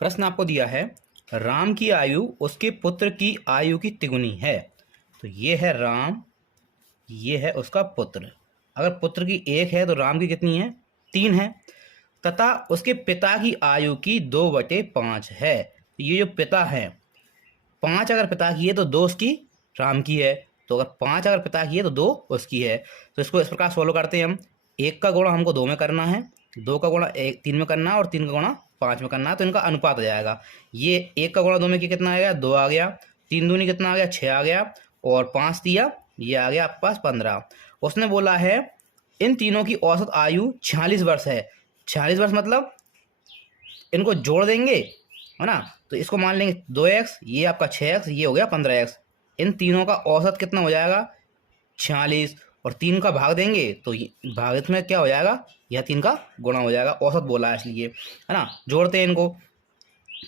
प्रश्न आपको दिया है, राम की आयु उसके पुत्र की आयु की तिगुनी है। तो ये है राम, ये है उसका पुत्र। अगर पुत्र की 1 है तो राम की कितनी है, 3 है। तथा उसके पिता की आयु की 2/5 है। तो ये जो पिता है, 5 अगर पिता की है तो 2 उसकी राम की है। तो अगर 5 अगर पिता की है तो 2 उसकी है। तो इसको इस प्रकार सोल्व करते हैं हम। 1 का गुणा हमको 2 में करना है, 2 का गुणा 3 में करना है और 3 का गुणा 5 में करना है। तो इनका अनुपात आ जाएगा। ये 1 का गुणा 2 में कितना आ गया, 2 आ गया। 3 दूनी कितना आ गया, 6 आ गया। और 5 दिया, ये आ गया आपके पास 15। उसने बोला है इन तीनों की औसत आयु 46 वर्ष है। 46 वर्ष मतलब इनको जोड़ देंगे, है ना। तो इसको मान लेंगे 2x, ये आपका 6x, ये हो गया 15x। इन तीनों का औसत कितना हो जाएगा, 46। और 3 का भाग देंगे तो भागित में क्या हो जाएगा, यह 3 का गुणा हो जाएगा। औसत बोला है इसलिए, है ना। जोड़ते हैं इनको,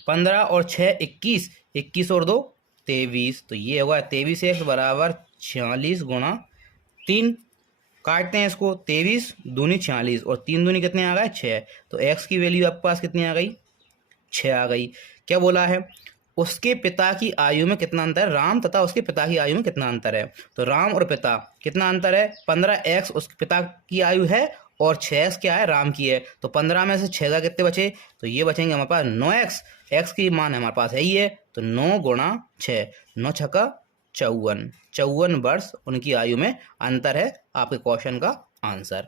15 और 6 21, 21 और 2 23। तो ये होगा 23x बराबर 46 गुणा 3। काटते हैं इसको, 23 दूनी 46 और 3 दूनी कितने आ गए, 6। तो x की वैल्यू आपके पास कितनी आ गई, 6 आ गई। क्या बोला है, उसके पिता की आयु में कितना अंतर है, राम तथा उसके पिता की आयु में कितना अंतर है। तो राम और पिता कितना अंतर है, 15x उसके पिता की आयु है और 6x क्या है, राम की है। तो 15 में से 6 का कितने बचे, तो ये बचेंगे हमारे पास 9x। x की मान हमारे पास है ये, तो 9 गुणा 6, 9 छक्का 54। 54 वर्ष उनकी आयु में अंतर है, आपके क्वेश्चन का आंसर।